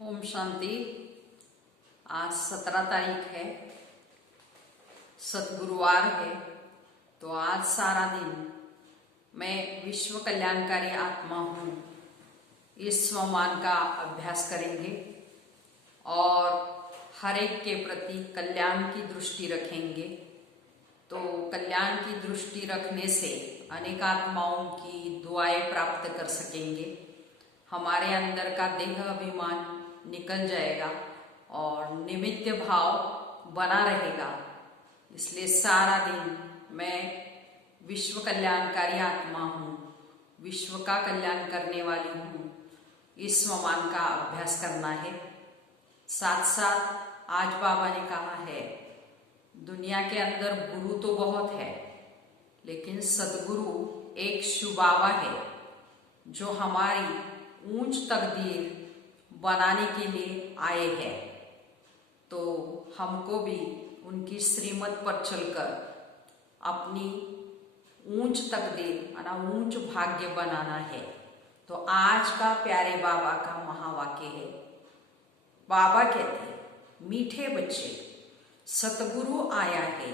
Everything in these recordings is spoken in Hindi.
ओम शांति। आज 17 तारीख है, सतगुरुवार है। तो आज सारा दिन मैं विश्व कल्याणकारी आत्मा हूँ इस स्वमान का अभ्यास करेंगे और हर एक के प्रति कल्याण की दृष्टि रखेंगे। तो कल्याण की दृष्टि रखने से अनेक आत्माओं की दुआएं प्राप्त कर सकेंगे। हमारे अंदर का देह अभिमान निकल जाएगा और निमित्त भाव बना रहेगा। इसलिए सारा दिन मैं विश्व कल्याणकारी आत्मा हूँ, विश्व का कल्याण करने वाली हूँ, इस स्वमान का अभ्यास करना है। साथ साथ आज बाबा ने कहा है, दुनिया के अंदर गुरु तो बहुत है, लेकिन सदगुरु एक शिव बाबा है जो हमारी ऊंच तकदीर बनाने के लिए आए हैं। तो हमको भी उनकी श्रीमत पर चलकर अपनी ऊंच तकदीर ऊंच भाग्य बनाना है। तो आज का प्यारे बाबा का महावाक्य है। बाबा कहते हैं, मीठे बच्चे, सतगुरु आया है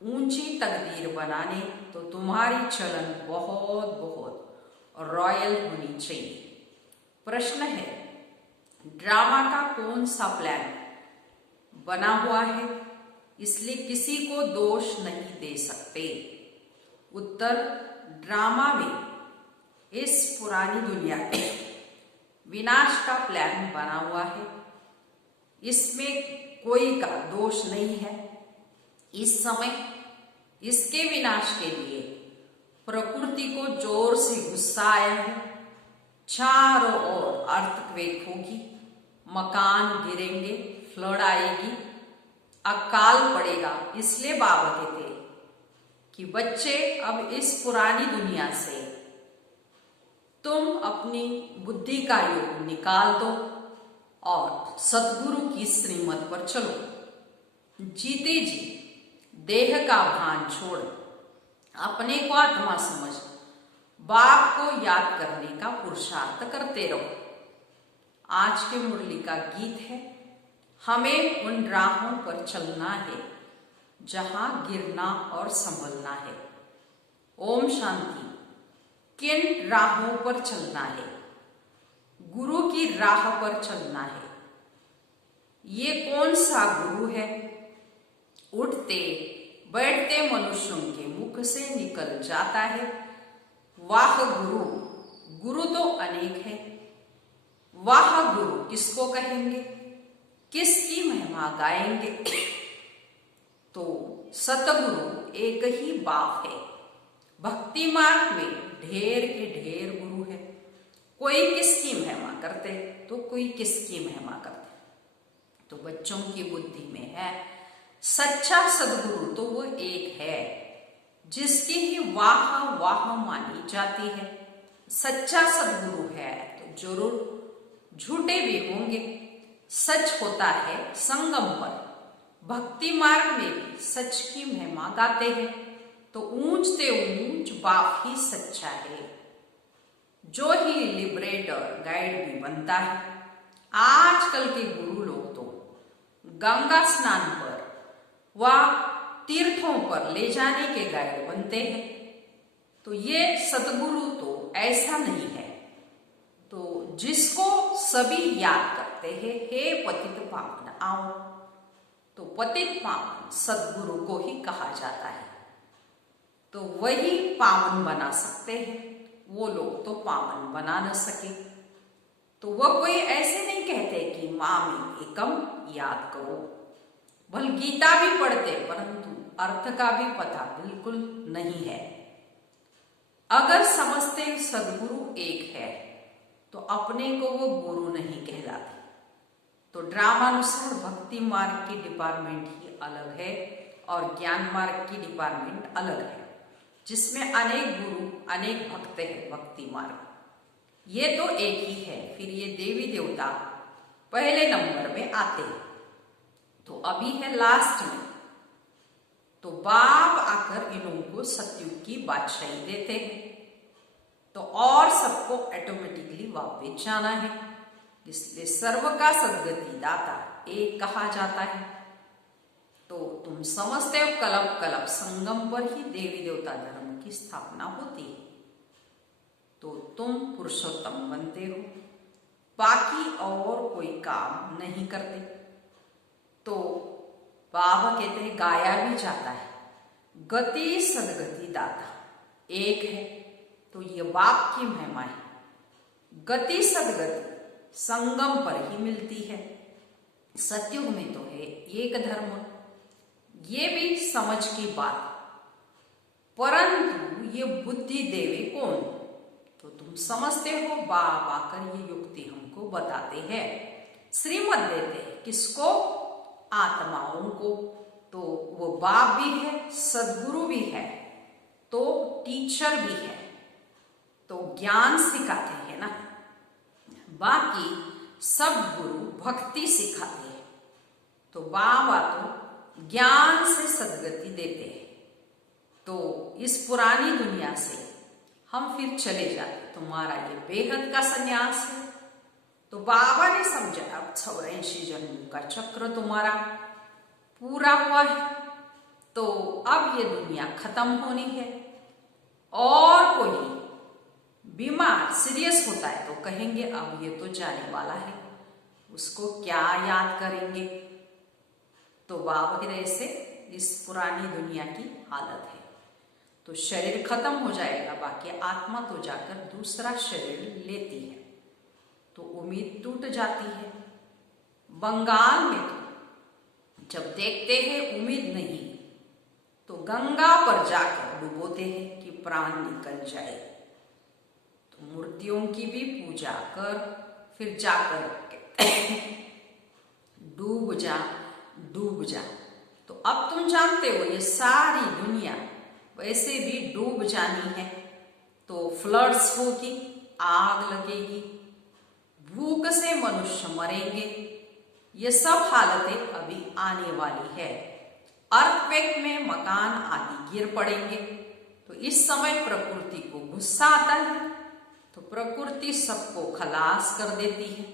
ऊंची तकदीर बनाने, तो तुम्हारी चलन बहुत बहुत रॉयल होनी चाहिए। प्रश्न है, ड्रामा का कौन सा प्लान बना हुआ है, इसलिए किसी को दोष नहीं दे सकते। उत्तर, ड्रामा में इस पुरानी दुनिया में विनाश का प्लान बना हुआ है, इसमें कोई का दोष नहीं है। इस समय इसके विनाश के लिए प्रकृति को जोर से गुस्सा आया है। चारों ओर अर्थक्वेक होगी, मकान गिरेंगे, फ्लड आएगी, अकाल पड़ेगा। इसलिए बाबा कहते हैं कि बच्चे, अब इस पुरानी दुनिया से तुम अपनी बुद्धि का योग निकाल दो और सतगुरु की श्रीमत पर चलो। जीते जी देह का भान छोड़ अपने को आत्मा समझ बाप को याद करने का पुरुषार्थ करते रहो। आज के मुरली का गीत है, हमें उन राहों पर चलना है जहां गिरना और संभलना है। ओम शांति। किन राहों पर चलना है? गुरु की राह पर चलना है। ये कौन सा गुरु है? उठते बैठते मनुष्यों के मुख से निकल जाता है, वाह गुरु। गुरु तो अनेक है, वाह गुरु किसको कहेंगे, किसकी महिमा गाएंगे? तो सतगुरु एक ही बाप है। भक्ति मार्ग में ढेर के ढेर गुरु है। कोई किसकी महिमा करते तो कोई किसकी महिमा करते। तो बच्चों की बुद्धि में है, सच्चा सदगुरु तो वो एक है जिसकी ही वाह वाह मानी जाती है। सच्चा सदगुरु है तो जरूर झूठे भी होंगे। सच होता है संगम पर। भक्ति मार्ग में भी सच की महिमा गाते हैं। तो ऊंच से ऊंच बाप ही सच्चा है, जो ही लिबरेटर गाइड भी बनता है। आजकल के गुरु लोग तो गंगा स्नान पर व तीर्थों पर ले जाने के गाइड बनते हैं। तो ये सतगुरु तो ऐसा नहीं है। तो जिसको सभी याद करते हैं, हे पतित पावन आओ, तो पतित पावन सदगुरु को ही कहा जाता है। तो वही पावन बना सकते हैं, वो लोग तो पावन बना न सके। तो वह कोई ऐसे नहीं कहते कि मामी एकम याद करो। भल गीता भी पढ़ते, परंतु अर्थ का भी पता बिल्कुल नहीं है। अगर समझते सदगुरु एक है तो अपने को वो गुरु नहीं कहलाते। तो ड्रामानुसार भक्ति मार्ग की डिपार्टमेंट ही अलग है और ज्ञान मार्ग की डिपार्टमेंट अलग है, जिसमें अनेक गुरु अनेक भक्त है। भक्ति मार्ग ये तो एक ही है। फिर ये देवी देवता पहले नंबर में आते हैं। तो अभी है लास्ट में। तो बाप आकर इनको सतयुग की बादशाही देते हैं। तो और सबको ऑटोमेटिकली वापस जाना है। इसलिए सर्व का सद्गति दाता एक कहा जाता है। तो तुम समझते हो कल्प कल्प संगम पर ही देवी देवता धर्म की स्थापना होती है, तो तुम पुरुषोत्तम बनते हो, बाकी और कोई काम नहीं करते। तो बाबा कहते हैं गाया भी जाता है गति सदगति दाता एक है। तो ये बाप की महिमा है। गति सदगति संगम पर ही मिलती है। सतयुग में तो है एक धर्म, ये भी समझ की बात, परंतु ये बुद्धि देवे कौन? तो तुम समझते हो, बाप आकर ये युक्ति हमको बताते हैं, श्रीमत देते हैं। किसको? आत्माओं को। तो वो बाप भी है, सदगुरु भी है, तो टीचर भी है, तो ज्ञान सिखाते हैं ना। बाकी सब गुरु भक्ति सिखाते हैं। तो बाबा तो ज्ञान से सदगति देते हैं। तो इस पुरानी दुनिया से हम फिर चले जाते। तुम्हारा ये बेहद का संन्यास है। तो बाबा ने समझा अब 84 जन्म का चक्र तुम्हारा पूरा हुआ है, तो अब ये दुनिया खत्म होनी है। और कोई बीमार सीरियस होता है तो कहेंगे अब ये तो जाने वाला है, उसको क्या याद करेंगे। तो बाबा की तरह से इस पुरानी दुनिया की हालत है। तो शरीर खत्म हो जाएगा, बाकी आत्मा तो जाकर दूसरा शरीर लेती है। तो उम्मीद टूट जाती है। बंगाल में तो जब देखते हैं उम्मीद नहीं, तो गंगा पर जाकर डुबोते हैं कि प्राण निकल जाए। तो मूर्तियों की भी पूजा कर फिर जाकर डूब जा डूब जा। तो अब तुम जानते हो ये सारी दुनिया वैसे भी डूब जानी है। तो फ्लड्स होगी, आग लगेगी, भूख से मनुष्य मरेंगे, ये सब हालतें अभी आने वाली है। अर्थक्वेक में मकान आदि गिर पड़ेंगे। तो इस समय प्रकृति को गुस्सा आता है, तो प्रकृति सबको खलास कर देती है।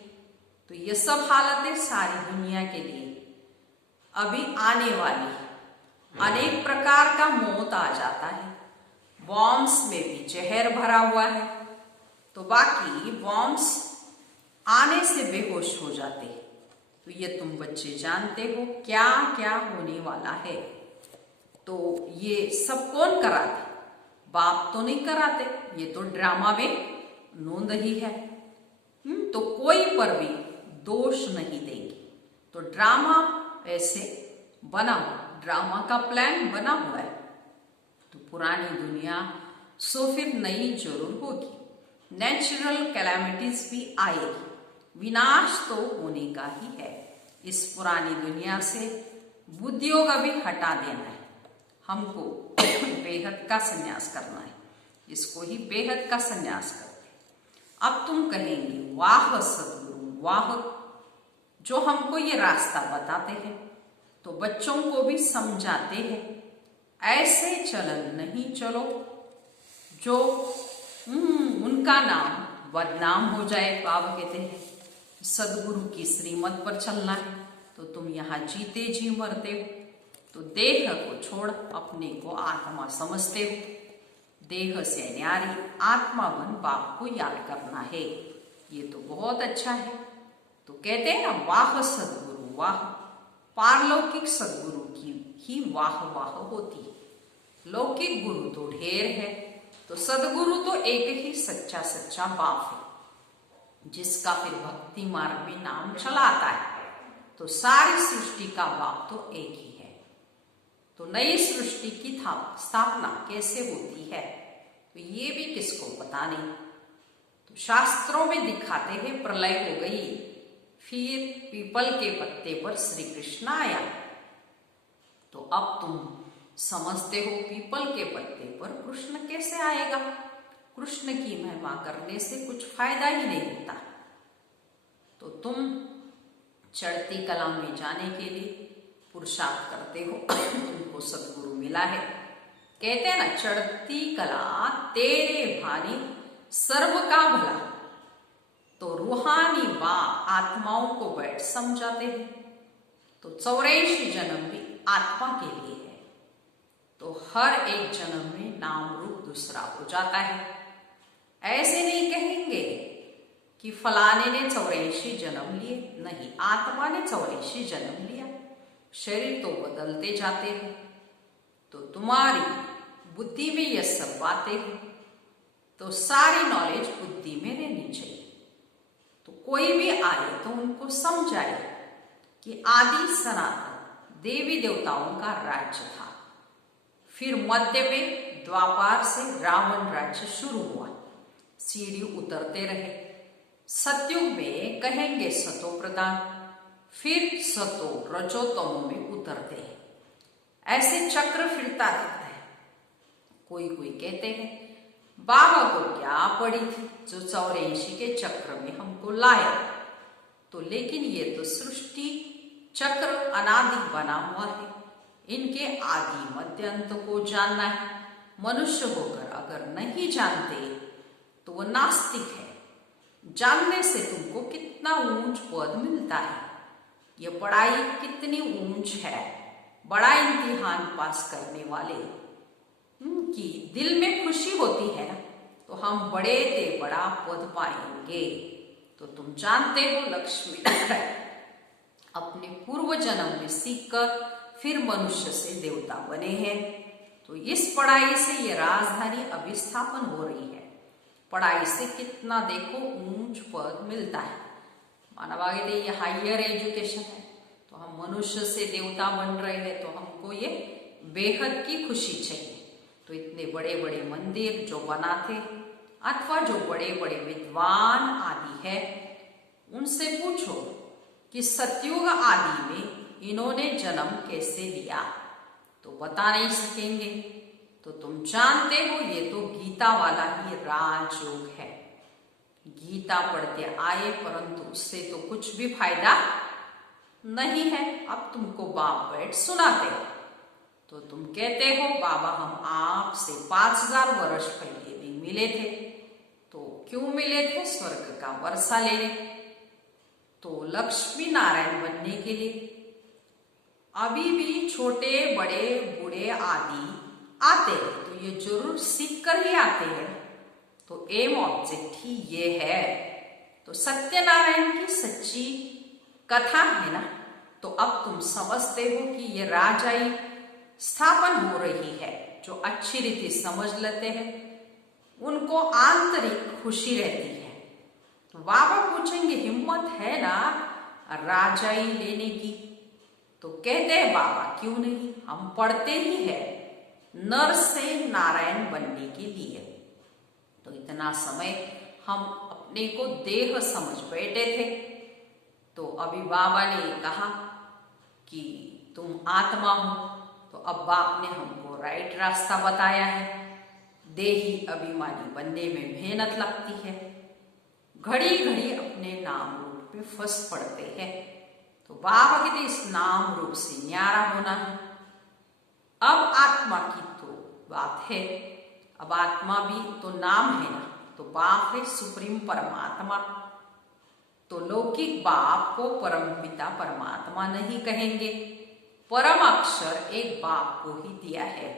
तो ये सब हालतें सारी दुनिया के लिए अभी आने वाली है। अनेक प्रकार का मौत आ जाता है। बॉम्ब्स में भी जहर भरा हुआ है, तो बाकी बॉम्ब्स आने से बेहोश हो जाते हैं। तो ये तुम बच्चे जानते हो क्या क्या होने वाला है। तो ये सब कौन कराते? बाप तो नहीं कराते, ये तो ड्रामा में नोंद ही है। तो कोई पर भी दोष नहीं देंगे। तो ड्रामा ऐसे बना हुआ, ड्रामा का प्लान बना हुआ है। तो पुरानी दुनिया सो फिर नई जरूर होगी। नेचुरल कैलामिटीज भी आएगी, विनाश तो होने का ही है। इस पुरानी दुनिया से बुद्धियोग अभी हटा देना है हमको। बेहद का संन्यास करना है, इसको ही बेहद का संन्यास करते हैं। अब तुम कहेंगे वाह सदगुरु वाह, जो हमको ये रास्ता बताते हैं, तो बच्चों को भी समझाते हैं ऐसे चलन नहीं चलो जो उनका नाम बदनाम हो जाए। बाबा कहते हैं सदगुरु की श्रीमत पर चलना है। तो तुम यहाँ जीते जी मरते हो, तो देह को छोड़ अपने को आत्मा समझते हो। देह से न्यारी आत्मा बन बाप को याद करना है। ये तो बहुत अच्छा है। तो कहते हैं ना वाह सदगुरु वाह, पारलौकिक सदगुरु की ही वाह वाह होती है। लौकिक गुरु तो ढेर है, तो सदगुरु तो एक ही सच्चा सच्चा बाप है, जिसका फिर भक्ति मार्ग में नाम चलाता है। तो सारी सृष्टि का बाप तो एक ही है। तो नई सृष्टि की स्थापना कैसे होती है, तो ये भी किसको पता नहीं। तो शास्त्रों में दिखाते हैं प्रलय हो गई, फिर पीपल के पत्ते पर श्री कृष्ण आया। तो अब तुम समझते हो पीपल के पत्ते पर कृष्ण कैसे आएगा। कृष्ण की महिमा करने से कुछ फायदा ही नहीं होता। तो तुम चढ़ती कला में जाने के लिए पुरुषार्थ करते हो, तुमको सदगुरु मिला है। कहते हैं ना चढ़ती कला तेरे भानी सर्व का भला। तो रूहानी बाप आत्माओं को बैठ समझाते हैं। तो 84 जन्म भी आत्मा के लिए है। तो हर एक जन्म में नाम रूप दूसरा हो जाता है। ऐसे नहीं कहेंगे कि फलाने ने 84 जन्म लिए, नहीं, आत्मा ने 84 जन्म लिया। शरीर तो बदलते जाते हैं। तो तुम्हारी बुद्धि में यह सब बातें हैं, तो सारी नॉलेज बुद्धि में रहनी चाहिए। तो कोई भी आए तो उनको समझाए कि आदि सनातन देवी देवताओं का राज्य था, फिर मध्य में द्वापार से रावण राज्य शुरू हुआ, सीढ़ी उतरते रहे। सतयुग में कहेंगे सतो प्रधान, फिर सतो रजो तमो में उतरते हैं। ऐसे चक्र फिरता रहता है। कोई कोई कहते हैं बाबा को क्या पड़ी थी जो 84 के चक्र में हमको लाया। तो लेकिन ये तो सृष्टि चक्र अनादि बना हुआ है, इनके आदि मध्य अंत को जानना है। मनुष्य होकर अगर नहीं जानते तो वह नास्तिक है। जानने से तुमको कितना ऊंच पद मिलता है, यह पढ़ाई कितनी ऊंच है। बड़ा इम्तिहान पास करने वाले की दिल में खुशी होती है ना, तो हम बड़े से बड़ा पद पाएंगे। तो तुम जानते हो लक्ष्मी अपने पूर्व जन्म में सीखकर फिर मनुष्य से देवता बने हैं। तो इस पढ़ाई से ये राजधानी अभिस्थापन हो रही है। पढ़ाई से कितना देखो ऊंच पद मिलता है। मानव आगे ये हायर एजुकेशन है, तो हम मनुष्य से देवता बन रहे हैं, तो हमको ये बेहद की खुशी चाहिए। तो इतने बड़े बड़े मंदिर जो बनाते अथवा जो बड़े बड़े विद्वान आदि है, उनसे पूछो कि सतयुग आदि में इन्होंने जन्म कैसे लिया, तो बता नहीं सकेंगे। तो तुम जानते हो ये तो गीता वाला ही राजयोग है। गीता पढ़ते आए परंतु उससे तो कुछ भी फायदा नहीं है। अब तुमको बाप बैठ सुनाते हो, तो तुम कहते हो बाबा हम आपसे 5000 वर्ष पहले भी मिले थे। तो क्यों मिले थे? स्वर्ग का वर्षा लेने, तो लक्ष्मी नारायण बनने के लिए। अभी भी छोटे बड़े बूढ़े आदि आते हैं, तो ये जरूर सीख कर ही आते हैं। तो एम ऑब्जेक्ट ही ये है। तो सत्यनारायण की सच्ची कथा है ना। तो अब तुम समझते हो कि ये राजाई स्थापन हो रही है। जो अच्छी रीति समझ लेते हैं उनको आंतरिक खुशी रहती है। तो बाबा पूछेंगे हिम्मत है ना राजाई लेने की? तो कहते हैं बाबा क्यों नहीं, हम पढ़ते ही है नर से नारायण बनने के लिए। तो इतना समय हम अपने को देह समझ बैठे थे। तो अभी बाबा ने कहा कि तुम आत्मा हो, तो अब बाप ने हमको राइट रास्ता बताया है। देही अभिमानी बनने में मेहनत लगती है, घड़ी घड़ी अपने नाम रूप में फंस पड़ते हैं। तो बाबा कहते इस नाम रूप से न्यारा होना है। अब आत्मा की तो बात है, अब आत्मा भी तो नाम है ना, तो बाप है सुप्रीम परमात्मा। तो लौकिक बाप को परम पिता परमात्मा नहीं कहेंगे, परम अक्षर एक बाप को ही दिया है।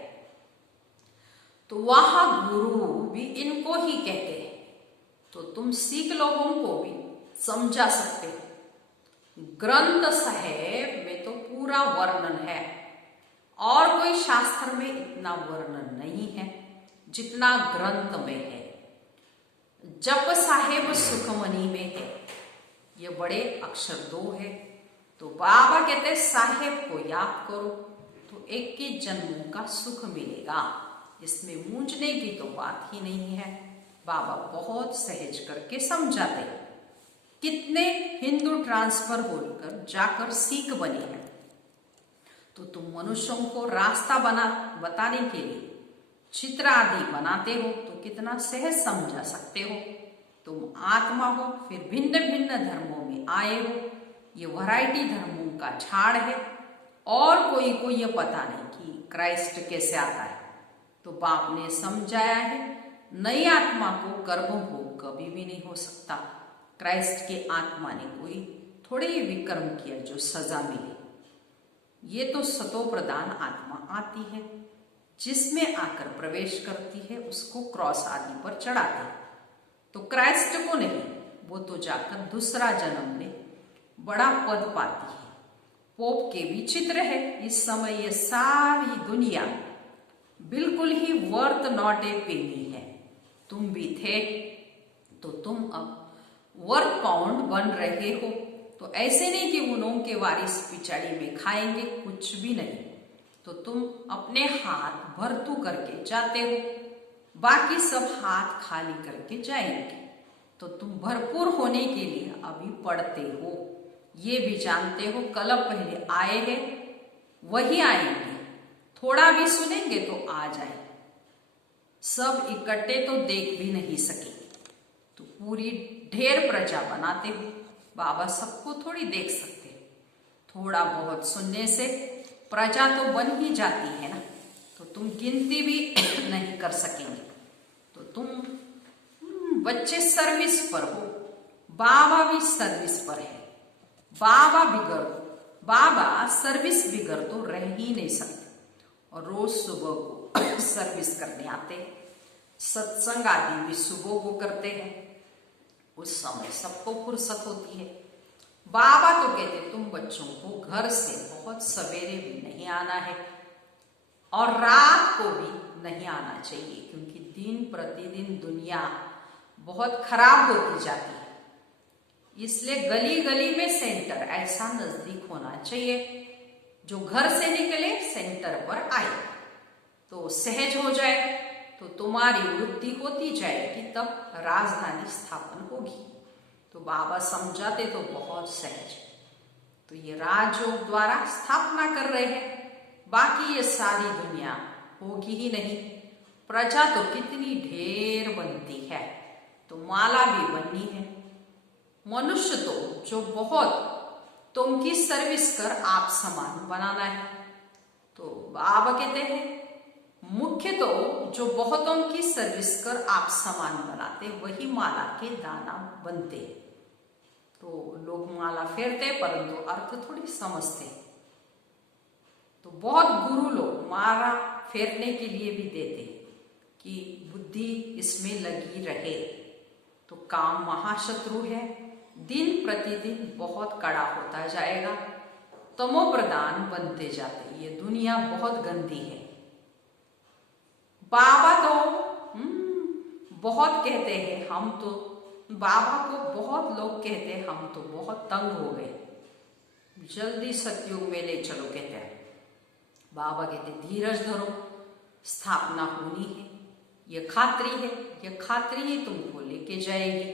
तो वहां गुरु भी इनको ही कहते हैं। तो तुम सिख लोगों को भी समझा सकते हो। ग्रंथ साहेब में तो पूरा वर्णन है, और कोई शास्त्र में इतना वर्णन नहीं है जितना ग्रंथ में है। जप साहेब सुखमनी में है, ये बड़े अक्षर 2 है। तो बाबा कहते साहेब को याद करो तो 21 जन्मों का सुख मिलेगा। इसमें मूंझने की तो बात ही नहीं है। बाबा बहुत सहज करके समझाते। कितने हिंदू ट्रांसफर होकर जाकर सिख बने हैं। तो तुम मनुष्यों को रास्ता बताने के लिए चित्र आदि बनाते हो, तो कितना सहज समझा सकते हो। तुम आत्मा हो, फिर भिन्न भिन्न धर्मों में आए हो। ये वैरायटी धर्मों का झाड़ है, और कोई को ये पता नहीं कि क्राइस्ट कैसे आता है। तो बाप ने समझाया है नई आत्मा को गर्भभोग कभी भी नहीं हो सकता। क्राइस्ट की आत्मा ने कोई थोड़े ही विक्रम किया जो सजा मिले। ये तो सतो प्रधान आत्मा आती है, जिसमें आकर प्रवेश करती है, उसको क्रॉस आदि पर चढ़ाते हैं। तो क्राइस्ट को नहीं, वो तो जाकर दूसरा जन्म ले बड़ा पद पाती है। पोप के भी चित्र है। इस समय ये सारी दुनिया बिल्कुल ही वर्थ नॉट ए पेनी है। तुम भी थे तो तुम अब वर्थ पाउंड बन रहे हो। तो ऐसे नहीं कि उन्हों के वारिस पिछाड़ी में खाएंगे, कुछ भी नहीं। तो तुम अपने हाथ भरतू करके जाते हो, बाकी सब हाथ खाली करके जाएंगे। तो तुम भरपूर होने के लिए अभी पढ़ते हो, ये भी जानते हो कल पहले आए हैं वही आएंगे। थोड़ा भी सुनेंगे तो आ जाए, सब इकट्ठे तो देख भी नहीं सकेंगे। तो पूरी ढेर प्रजा बनाते हो, बाबा सबको थोड़ी देख सकते। थोड़ा बहुत सुनने से प्रजा तो बन ही जाती है ना। तो तुम गिनती भी नहीं कर सकेंगे। तो तुम बच्चे सर्विस पर हो, बाबा भी सर्विस पर है। बाबा सर्विस बिगर तो रह ही नहीं सकते। और रोज सुबह को सर्विस करने आते हैं, सत्संग आदि भी सुबह को करते हैं। उस समय सबको फुर्सत होती है। बाबा तो कहते तुम बच्चों को घर से बहुत सवेरे भी नहीं आना है और रात को भी नहीं आना चाहिए, क्योंकि दिन प्रतिदिन दुनिया बहुत खराब होती जाती है। इसलिए गली गली में सेंटर ऐसा नजदीक होना चाहिए, जो घर से निकले सेंटर पर आए तो सहज हो जाए। तो तुम्हारी वृद्धि होती जाएगी, तब राजधानी स्थापन होगी। तो बाबा समझाते तो बहुत सहज। तो ये राजयोग द्वारा स्थापना कर रहे हैं, बाकी ये सारी दुनिया होगी ही नहीं। प्रजा तो कितनी ढेर बनती है, तो माला भी बननी है। मनुष्य तो जो बहुत तुमकी सर्विस कर आप समान बनाना है। तो बाबा कहते हैं मुख्य तो जो बहुतों की सर्विस कर आप समान बनाते, वही माला के दाना बनते। तो लोग माला फेरते परंतु अर्थ थोड़ी समझते। तो बहुत गुरु लोग माला फेरने के लिए भी देते कि बुद्धि इसमें लगी रहे। तो काम महाशत्रु है, दिन प्रतिदिन बहुत कड़ा होता जाएगा, तमो प्रधान बनते जाते। ये दुनिया बहुत गंदी है। बाबा तो बहुत कहते हैं, हम तो बाबा को बहुत लोग कहते हैं हम तो बहुत तंग हो गए, जल्दी सतयुग में ले चलो कहते हैं। बाबा कहते धीरज धरो, स्थापना होनी है, ये खात्री है, ये खात्री ही तुमको लेके जाएगी।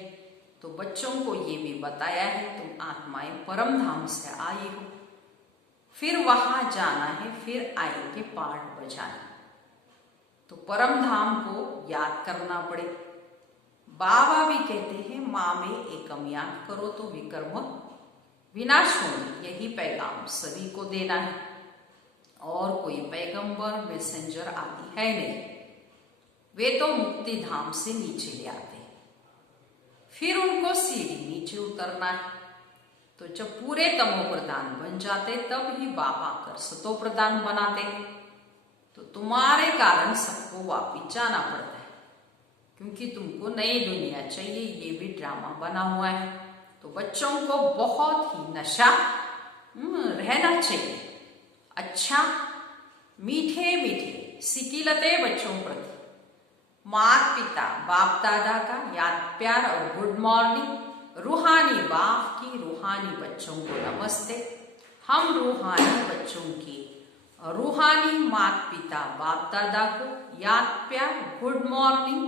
तो बच्चों को ये भी बताया है तुम आत्माएं परम धाम से आई हो, फिर वहां जाना है, फिर आएंगे पाठ बजाने। तो परम धाम को याद करना पड़े। बाबा भी कहते हैं माँ में एकम याद करो तो विकर्म विनाश होंगे। यही पैगाम सभी को देना है, और कोई पैगंबर मैसेंजर आदि है नहीं। वे तो मुक्ति धाम से नीचे ले आते हैं, फिर उनको सीढ़ी नीचे उतरना है। तो जब पूरे तमो प्रधान बन जाते तब ही बाबा कर सतो प्रधान बनाते हैं। तो तुम्हारे कारण सबको वापिस जाना पड़ता है, क्योंकि तुमको नई दुनिया चाहिए। ये भी ड्रामा बना हुआ है। तो बच्चों को बहुत ही नशा रहना चाहिए। अच्छा मीठे मीठे सिकिलते बच्चों प्रति माता पिता बाप दादा का याद प्यार और गुड मॉर्निंग। रूहानी बाप की रूहानी बच्चों को नमस्ते। हम रूहानी बच्चों की रूहानी माता पिता बाप दादा को याद प्यार गुड मॉर्निंग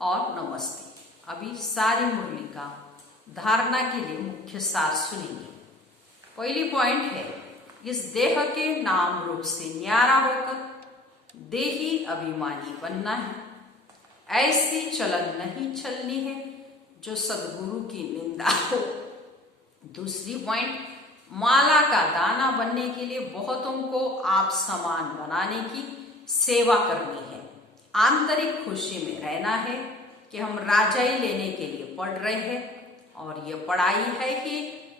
और नमस्ते। अभी सारी मुरली का धारणा के लिए मुख्य सार सुनेंगे। पहली पॉइंट है, इस देह के नाम रूप से न्यारा होकर देही अभिमानी बनना है। ऐसी चलन नहीं चलनी है जो सदगुरु की निंदा हो। दूसरी पॉइंट, माला का दाना बनने के लिए बहुतों को आप समान बनाने की सेवा करनी है। आंतरिक खुशी में रहना है कि हम राजाई लेने के लिए पढ़ रहे हैं और ये पढ़ाई है कि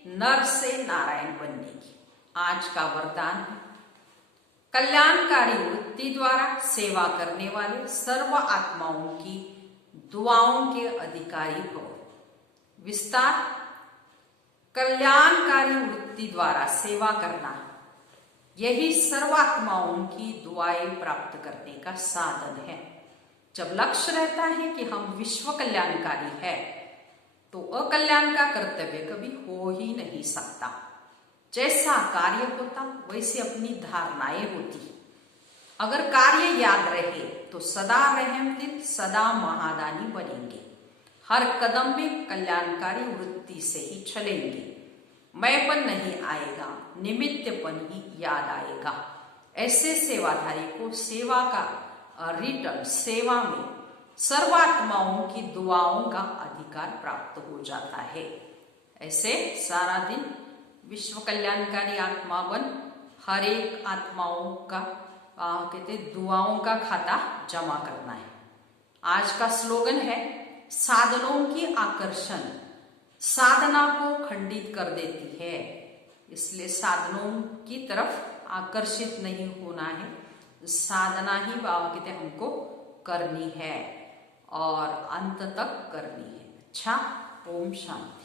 नर से नारायण बनने की। आज का वरदान है, कल्याणकारी वृत्ति द्वारा सेवा करने वाले सर्व आत्माओं की दुआओं के अधिकारी भव। विस्तार, कल्याणकारी वृत्ति द्वारा सेवा करना यही सर्वात्माओं की दुआएं प्राप्त करने का साधन है। जब लक्ष्य रहता है कि हम विश्व कल्याणकारी है, तो अकल्याण का कर्तव्य कभी हो ही नहीं सकता। जैसा कार्य होता वैसे अपनी धारणाएं होती। अगर कार्य याद रहे तो सदा रहमदिल, सदा महादानी बनेंगे। हर कदम में कल्याणकारी वृत्ति से ही चलेंगे। मैंपन नहीं आएगा, निमित्तपन ही याद आएगा। ऐसे सेवाधारी को सेवा का रिटर्न, सेवा में सर्वात्माओं की दुआओं का अधिकार प्राप्त हो जाता है। ऐसे सारा दिन विश्व कल्याणकारी आत्मा बन हर एक आत्माओं का कहते दुआओं का खाता जमा करना है। आज का स्लोगन है, साधनों की आकर्षण साधना को खंडित कर देती है, इसलिए साधनों की तरफ आकर्षित नहीं होना है। साधना ही बाबा कहते हमको करनी है और अंत तक करनी है। अच्छा, ओम शांति।